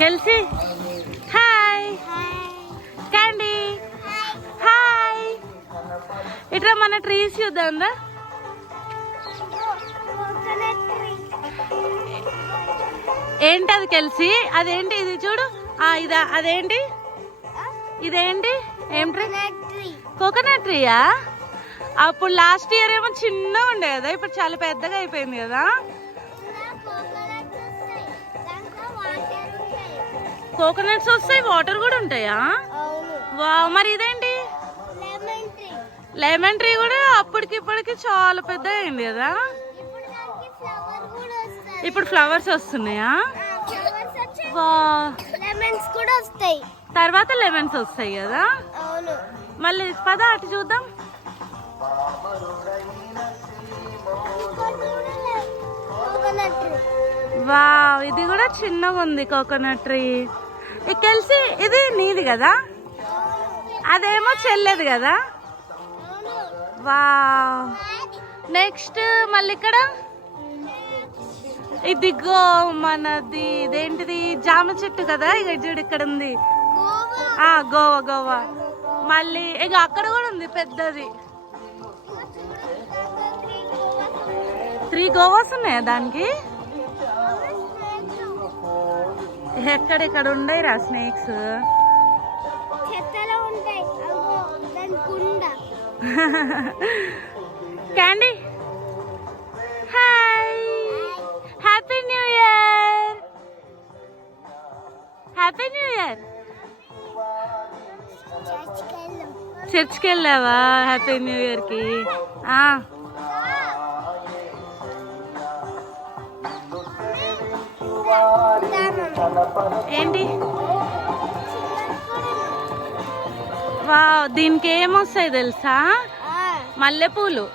Kelce hi. Candy hi. ఇట్లా మన trees చూద్దాం రా. ఏంటి అది కెల్సీ? అదేంటి ఇది చూడు. ఇదా అదేంటి? ఇదేంటి? ఏం ట్రీ? కోకోనట్ ట్రీయా? అప్పుడు లాస్ట్ ఇయర్ ఏమో చిన్నగా ఉండే కదా, ఇప్పుడు చాలా పెద్దగా అయిపోయింది కదా. కోకోనట్స్ వస్తాయి, వాటర్ కూడా ఉంటాయా? మరి ఇదేంటి? లెమన్ ట్రీ కూడా అప్పటికి ఇప్పటికి చాలా పెద్దగా అయింది కదా. ఇప్పుడు ఫ్లవర్స్ వస్తున్నాయా? తర్వాత లెమన్స్ వస్తాయి కదా. మళ్ళీ పద అటు చూద్దాం. వావ్, ఇది కూడా చిన్నగా ఉంది కోకోనట్ ట్రీ. కలిసి ఇది నీది కదా, అదేమో చెల్లేది కదా. వావ్. నెక్స్ట్ మళ్ళీ ఇక్కడ ఇదిగో మనది ఇదేంటిది? జామ చెట్టు కదా. ఇక చూడు ఇక్కడ ఉంది. గోవా గోవా. మళ్ళీ ఇక అక్కడ కూడా ఉంది పెద్దది. 3 గోవాస్ ఉన్నాయా దానికి? ఎక్కడెక్కడ ఉండయి రా snakes. Candy hi. Happy new year. Happy new year. చర్చ్కి వెళ్ళావా హ్యాపీ న్యూ ఇయర్ కి? ఏంటి? వావ్, దీనికి ఏమొస్తాయి తెలుసా? మల్లెపూలు.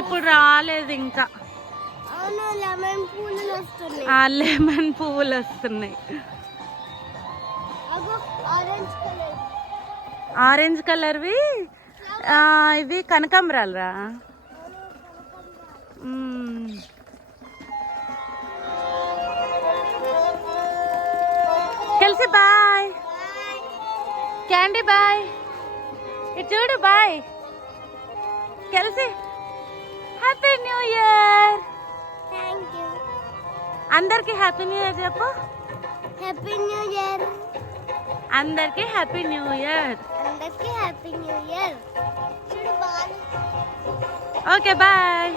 ఇప్పుడు రాలేదు ఇంకా. లెమన్ పువ్వులు వస్తున్నాయి. ఆరెంజ్ కలర్వి ఇవి కనకాంబరాలు రా. Kelsey boy. Candy boy. ఇటు చూడు boy. Kelsey happy new year. అందరికి హ్యాపీ న్యూ ఇయర్ చెప్పు. Happy new year. అందరికి హ్యాపీ న్యూ ఇయర్. అందరికి happy new year. Okay bye.